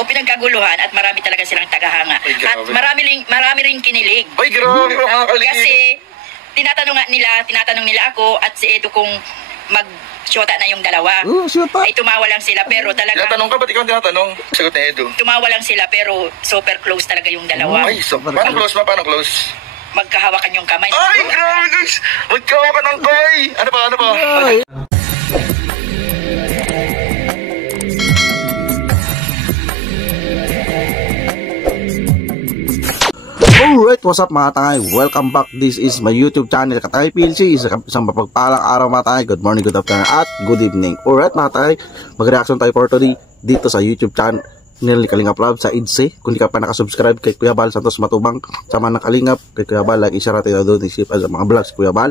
Oo, pinagkaguluhan at marami talaga silang tagahanga. At marami rin kinilig. Ay, grabe, makakaligid. Kasi tinatanong nila ako at si Edo kung mag-shota na yung dalawa. Ay tumawa lang sila pero talaga. Tinatanong ka, ba't ikaw tinatanong? Sagot ni Edo. Tumawa lang sila pero super close talaga yung dalawa. Ay, so, paano close ma? Paano close? Magkahawakan yung kamay. Ay, grabe guys! Magkahawakan ng kamay! Ano pa? Alright, what's up mga tangay? Welcome back. This is my YouTube channel, Katangay PLC. Isang mapagpalang araw mga tangay. Good morning, good afternoon, at good evening. Alright mga tangay, mag-reaction tayo for today dito sa YouTube channel ni Kalingap Rob sa IDSE. Kung di ka pa nakasubscribe kay Kuya Bal Santos Matubang, sama ng Kalingap, kay Kuya Bal, like, i-share natin na doon, i-ship mga vlogs Kuya Bal,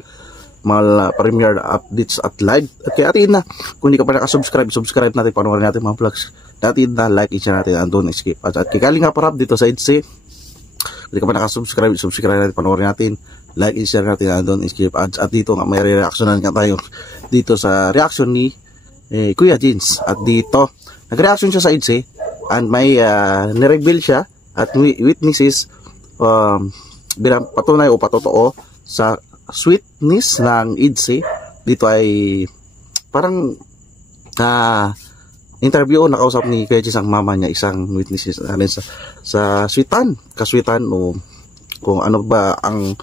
mga premiere updates at live. At kaya atin na, kung di ka pa nakasubscribe, subscribe natin, panoorin natin mga vlogs natin na, like, i-share natin na doon, i-skip. At kay Kalingap Rob dito sa IDSE, kung di ka pa nakasubscribe, subscribe natin, panoorin natin, like, i-share natin na doon, i-skip ads. At dito nga may reactionan nga tayo dito sa reaction ni Kuya Jeans. At dito nag-reaction siya sa IDSE and may nireveal siya at witnesses bilang patunay o patotoo sa sweetness ng IDSE. Dito ay parang interview o nakausap ni Kuya Jeans ang mama niya, isang witnesses sa kaswitan o kung ano ba ang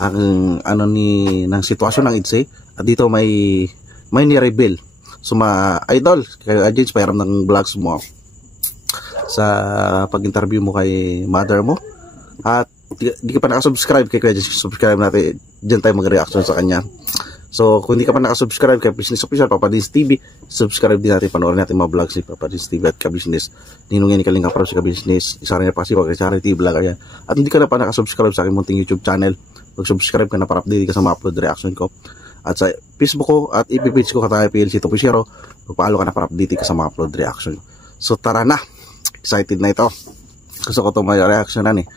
ano ng sitwasyon ng IDSE. At dito may ni-reveal. So idol, Kuya Jeans, pairam ng vlogs mo sa pag-interview mo kay mother mo. At di ka pa nakasubscribe kay Kuya Jeans, subscribe natin. Diyan tayo mag-reaction sa kanya. So kung hindi ka pa nakasubscribe kay Business Official Papa Dins TV, subscribe din natin, panoorin natin mga vlogs ni Papa Dins TV at Ka-Business. Ninungin ni Kalingap Rob sa Ka-Business, isa rin na pa si charity vlog. Ayan. At hindi ka na pa nakasubscribe sa aking munting YouTube channel, mag-subscribe ka na para update ka sa mga upload reaction ko. At sa Facebook ko at ipipage ko Katangay PLC 2.0, magpalo ka na para update ka sa mga upload reaction. So tara na, excited na ito. Gusto ko itong may reactionan eh.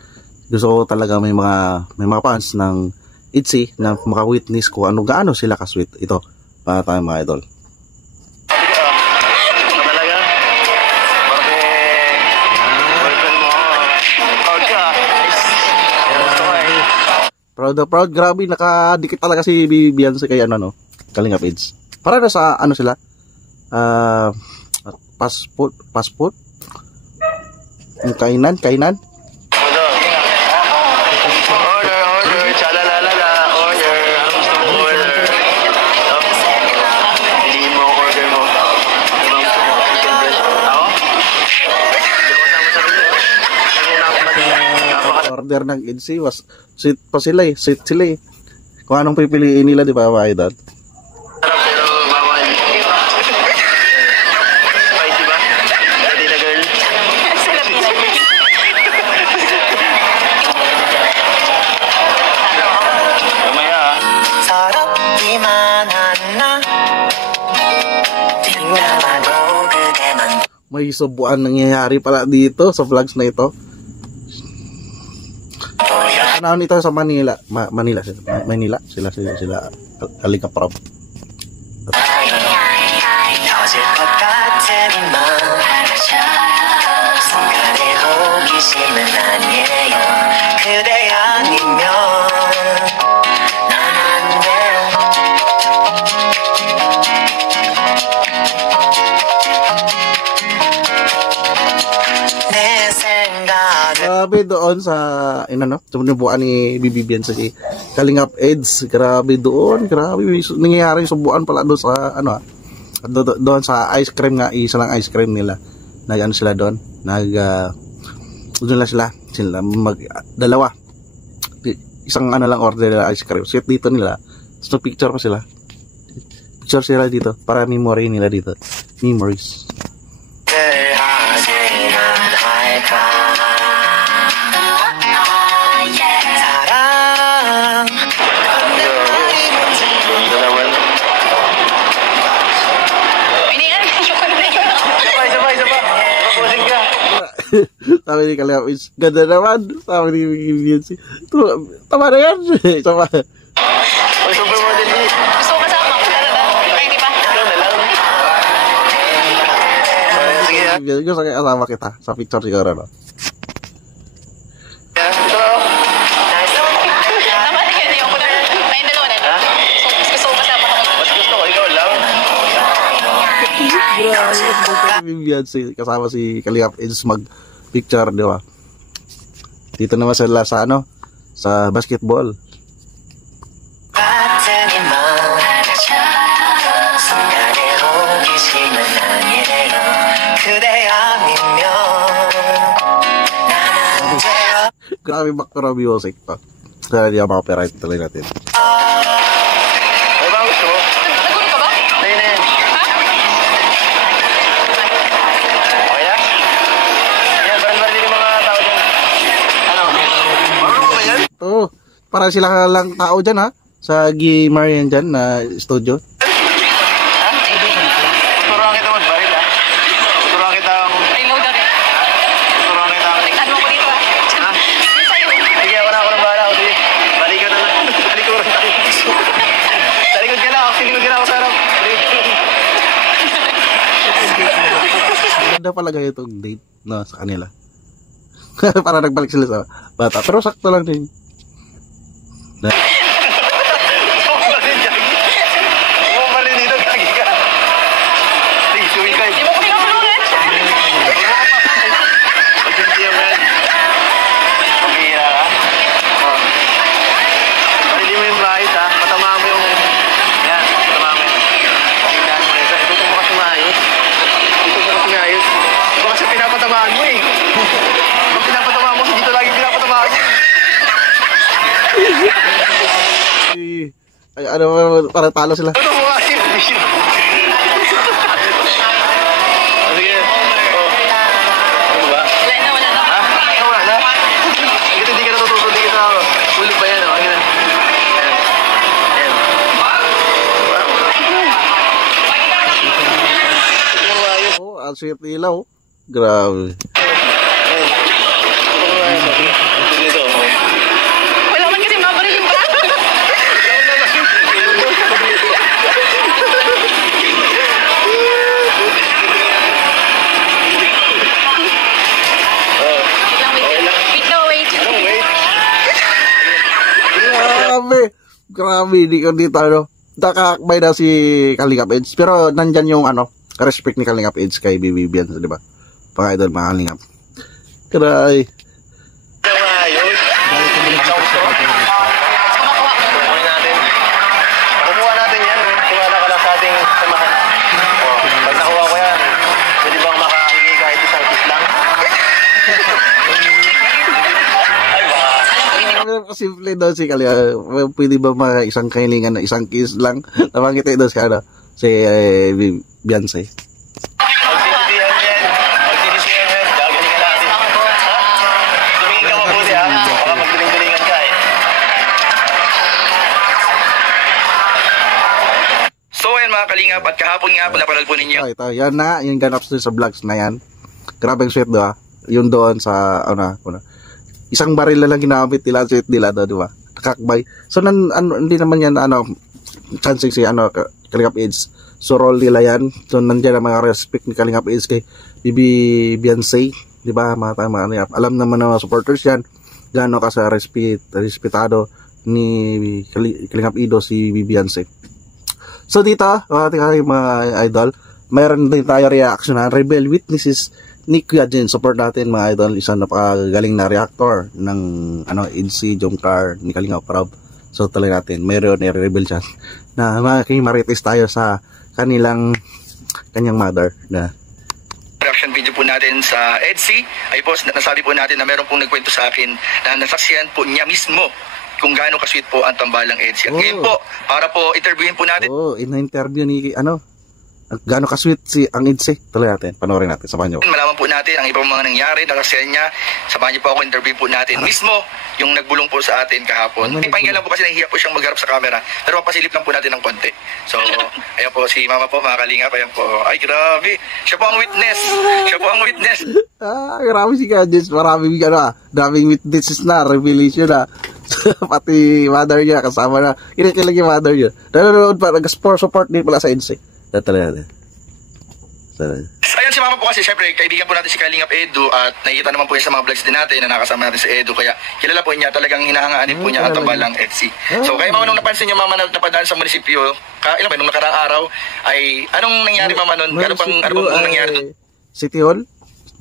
Gusto ko talaga may mga fans ng IDSE na maka-witness ko gaano sila ka-sweet. Ito, para tayo mga idol. Proud na proud, grabe, nakadikit talaga si Beyonce kay Kalingap AIDS. Para na sa sila? Passport? Yung kainan? Order ng IDSE was sweet pa sila eh. Sweet sila eh. Kung anong pipiliin nila, di ba mga idol? Pero bawal. Spicy ba? Ready na girl? Mamaya may subuan nangyayari pala dito sa vlogs na ito. Ano ito sa Manila? Manila sila Kalingap Rob. Grabe doon sa subuan ni Bibian sa Kalingap AIDS. Grabe doon, grabe nangyayari yung subuan pala doon sa doon sa ice cream nga, isa lang ice cream nila. Sila doon, doon lang sila dalawa. Isang lang order nila ice cream. Set dito nila. So picture pa sila. Picture sila dito para memory nila dito. Memories. Sabi ni Kalingap is ganda naman. Sabi ni Beyonce, tama na yan. Tama. supermodel ni. Gusto ko kasama ko talaga. Ay, di ba? Ikaw na lang. Sige ha. Gusto kayo kasama kita sa picture siguro, no? Tama din yan. Ayoko na. Tayong dalawa na. So, gusto ko kasama ka. Mas gusto ko, ikaw lang. Beyonce, kasama si Kalingap Eds mag-picture, di ba? Dito naman sila sa ano? Sa basketball. Grabe background music pa. Kaya di ako copyright tuloy natin. Ano ba gusto mo? Nagulo ka ba? Ayun na yan. Okay na? Yan, baril-baril yung mga tao dyan. Ano? Marunong mo ba yan? Oo. Para sila lang tao dyan, ha? Sa Marian dyan na studio. Turuan kita magbaril, ha? Turuan kita Reloader eh. Turuan kita Ano ko dito ah? Ha? Sa'yo. Sige, ako na bahala. Sige, balikan na lang. Talikuran tayo. Talikod ka na ako. Silikod ka na ako sa harap. Ganda pala kayo itong date na sa kanila. Para nagbalik sila sa bata. Pero sakto lang din. Na. Bumalik dito, kagi ka. Sige, sumikay. Di mo ko pinapulungan. Pagsintiyan mo yan. Pag-iira ka. Barili mo yung bahit, ha? Patama mo yung... Yan, patama mo yung... Pagkindaan mo rin. Ito mo kasi maayos. Ito mo kasi maayos. Ito kasi pinapatamaan mo, eh. Kung pinapatamaan mo, dito lagi pinapatamaan mo. Ay, ano, parang talo sila. Ito mo ayos. Sige. Ano ba? Wala na, wala na. Ha? Wala na? Hindi ka natututo. Hindi kita ulit pa yan. Okay na. Ayan. Ayan. Oh, ang sweet nila, oh. Grabe. Dito. Wala man kasi mabarilin ba? Wait lang, wait. Wait na, wait. Anong wait? Grabe. Grabe, di ko dito, ano. Nakakakbay na si Kalingap Eds. Pero nandyan yung, ano, respect ni Kalingap Eds kay Bibian, di ba? Mga idol, mga Kalingap. Grabe. Ayos. Kukunin natin. Kumuha natin yan. Kumala ka lang sa ating samahan. Pag nakuha ko yan, pwede bang makahingi kahit isang kiss lang? Ay, baka. Simple daw si Kalingap. Pwede ba mga isang kahilingan na isang kiss lang? Nabanggit daw si, ano, si Beyonce. Pagsinisisihan yan. Pagsinisisihan yan. Gagaling ka natin. Tumingin ka mabuti, ha? Baka magduling-dulingan ka, eh. So ayun mga kalingap, at kahapon nga napanood po ninyo. Ito, yan na, yung ganap sa vlogs na yan. Grabe ang sweet doon, yun doon sa, ano, isang baril na lang ginamit nila, sweet nila doon, di ba? Nakakbay. So, hindi naman yan, ano, chancing si, ano, Kalingap Eds. So, role nila yan. So, nandiyan ang mga respect ni Kalingap Eds kay Beyonce, di ba? Mga tama, ano, alam naman ng mga supporters yan, gano'n ka sa respetado ni Kalingap Ido si Beyonce. So dito, mga idol, mayroon din tayo reaction na Rebel Witnesses ni Kuya Jen. Support natin mga idol, isang napakagaling na reactor ng ano, EDC, Jomcar, ni Kalingap Rob. So tuloy natin, mayroon na Rebel dyan na marites tayo sa kanyang mother na Reaction video po natin sa EDC. Ay po, nasabi po natin na meron pong nagkwento sa akin na nasaksihan po niya mismo kung gaano ka-sweet po ang tambalang EDC. At ngayon po, para po interviewin po natin. in-interview ni, ano, gaano ka-sweet si ang EDC. Tuloy natin, panoorin natin, samahan nyo. Malaman po natin ang ibang mga nangyari, nasaksihan niya. Samahan niyo po ako interview po natin. Mismo, yung nagbulong po sa atin kahapon. Pakinggan lang po kasi nahihiya po siyang magharap sa camera. Pero papasilip lang po natin ng konti. So, ayan po si Mama po, mga kalingap. Ayan po. Ay, grabe. Siya po ang witness. Siya po ang witness. Grabe si Gadgets, maraming daming witnesses na, revelation na. Pati mother niya, kasama na. Kinikilig yung mother niya. Nanonood pa, nag-support din pala sa NC. Tatala natin. Ayan si Mama mama po kasi syempre kaibigan po natin si Kalingap Edu at nakikita naman po yun sa mga vlogs din natin na nakasama natin si Edu, kaya kilala po niya, talagang hinahangaanin po niya ang tambalang FC. So kaya mama, nung napansin niyo mama na napadaan sa munisipyo, ilan ba nung nakaraang araw ay anong nangyari mama nun? Ano bang nangyari nun? City Hall,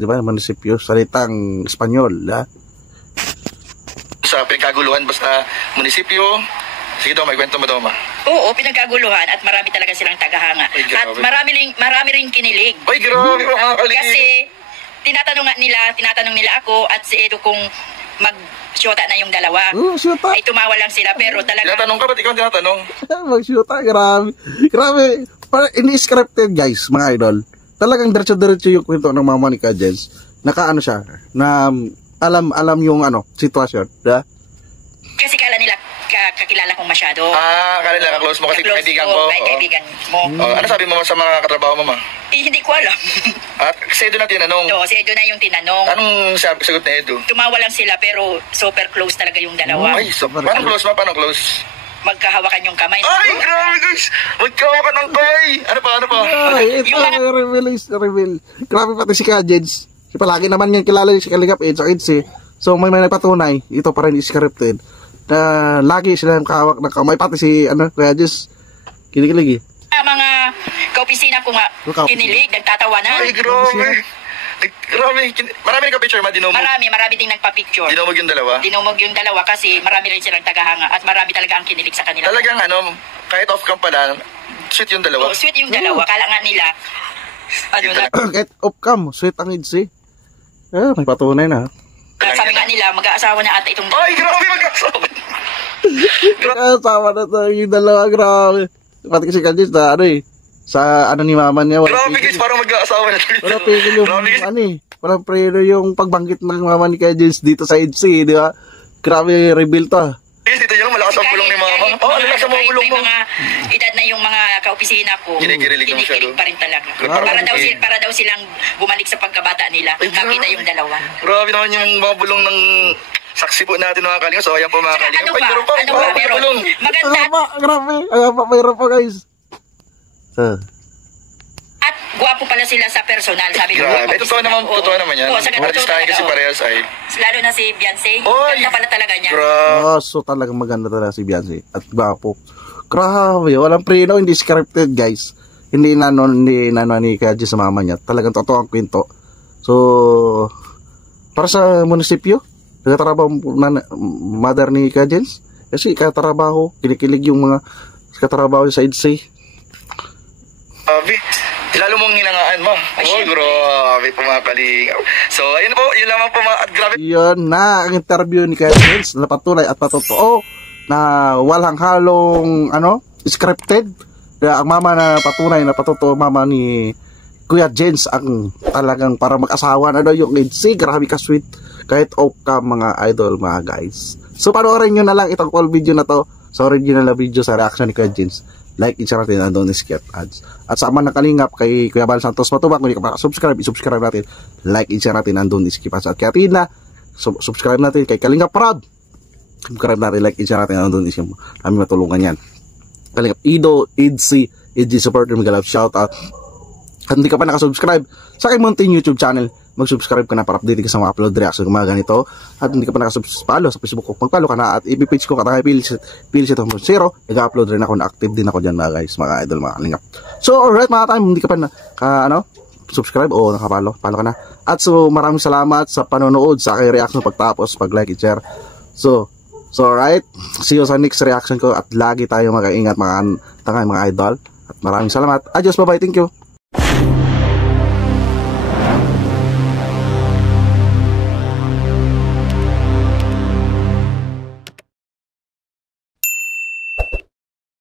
di ba, munisipyo, salitang Espanyol, ha? Sa pinagkaguluhan ba sa munisipyo? Sige daw, may kwento mo daw ma. Oo, pinagkaguluhan at marami talaga silang tagahanga. Ay, At marami rin kinilig. Ay, grabe, Kasi tinatanong nila ako at si Edu kung mag-shota na yung dalawa. Shoota. Ay tumawa lang sila pero talaga. Tinatanong ka, ba't ikaw tinatanong? Mag-shoota, grabe. Grabe. Parang ini-scripted, guys, mga idol. Talagang diretso-diretso yung kwento ng mama ni Kajens. Nakaano siya, na alam yung sitwasyon. Da? Kasi kala nila kakilala kong masyado. Kala ka-close mo kasi kaibigan ko. Kaibigan mo. Ano sabi mo sa mga katrabaho mo ma? Hindi ko alam. At si Edu na tinanong. Oo, si Edu na yung tinanong. Anong sagot na Edu? Tumawa lang sila pero super close talaga yung dalawa. Ay, paano close ma? Paano close? Magkahawakan yung kamay. Ay, grabe guys! Magkahawakan ng kamay! Ano pa? Ay, ito, reveal. Grabe pati si Kajens. Palagi naman yan kilala si Kalingap Ed sa Edsi. So may nagpatunay, ito pa rin is-scripted. Na lagi silang kahawak ng kamay, pati si Kajens. Kilig-kilig eh. Mga kaopisina ko nga kinilig, nagtatawa na. Ay, grabe! Grabe! Marami nagka-picture ma, dinumog. Marami ding nagpa-picture. Dinumog yung dalawa? Dinumog yung dalawa kasi marami rin silang tagahanga at marami talaga ang kinilig sa kanila. Talagang kahit off-cam pala, sweet yung dalawa. Oh, sweet yung dalawa. Kala nga nila, kahit off-cam, sweet ang Edsi. May patunay na. sabi nga nila, mag-aasawa na ata itong Ay, grabe mag-asawa! Mag-aasawa na tayo yung dalawa, grabe. Pati kasi Kajens na sa ni mama niya. Grabe guys, parang mag-aasawa na tayo. Wala pwede yung, walang preno yung pagbanggit ng mama ni Kajens dito sa Edsi, di ba? Grabe, reveal to. Dito yung malakas ang bulong ni mama. Malakas ang bulong mo. May mga edad na yung mga kaopisina ko. Kinikilig pa rin talaga. Para daw silang bumalik sa pagkabata nila. Nakita yung dalawa. Grabe naman yung mga bulong ng saksi po natin mga kalinga. So ayan po mga kalinga. Ano ba? Meron. Maganda. Grabe. Mayroon pa guys. At gwapo pala sila sa personal, sabi ko. Grabe. Totoo naman yan. Artistahin kasi parehas ay. Lalo na si Beyonce. Ganda pala talaga niya. So talagang maganda talaga si Beyonce. At gwapo. Grabe. Walang preno. Hindi scripted guys. Hindi ni Kajens sa mama niya. Talagang totoo ang kwento. So para sa munisipyo, nagtatrabaho mother ni Kajens. Kasi katrabaho, kinikilig yung mga katrabaho sa Edsi. Grabe. Lalo mong hinangaan mo. Oh, grabe po mga kalinga. So, ayun po. Yun lamang po mga grabe. Yun na ang interview ni Kajens na patuloy at patotoo na walang halong scripted. Kaya ang mama na patunay na patotoo, mama ni Kuya Jens ang talagang para mag-asawa na daw yung Edsi. Grabe ka sweet. Kahit off ka mga idol mga guys. So panoorin nyo na lang itong full video na to. So original na video sa reaction ni Kuya Jens. Like, i-share natin ang don't skip ads. At sa aman ng Kalingap kay Kuya Bal Santos Matubak, kung hindi ka pa subscribe, i-subscribe natin. Like, i-share natin ang don't skip ads. At kaya Tina, subscribe natin kay Kalingap Prab. Subscribe natin, like, i-share natin ang don't skip. Kami matulungan yan. Kalingap Ido, Edsi, supporter, mag-love, shout out. At hindi ka pa nakasubscribe sa aking munting YouTube channel, mag-subscribe ka na para update ka sa mga upload reaction ng mga ganito. At hindi ka pa nakasubscribe sa Facebook ko, mag-follow ka na at i-page ko katangay Pilis ito 0. Nag-upload rin ako na active din ako dyan mga guys, mga idol, mga Kalingap. So alright mga time, hindi ka pa subscribe o nakapalo, follow ka na. At so maraming salamat sa panonood sa aking reaction pagtapos, pag-like, i-share. So alright, see you sa next reaction ko at lagi tayo mag-ingat mga idol. At maraming salamat. Adios, bye-bye, thank you.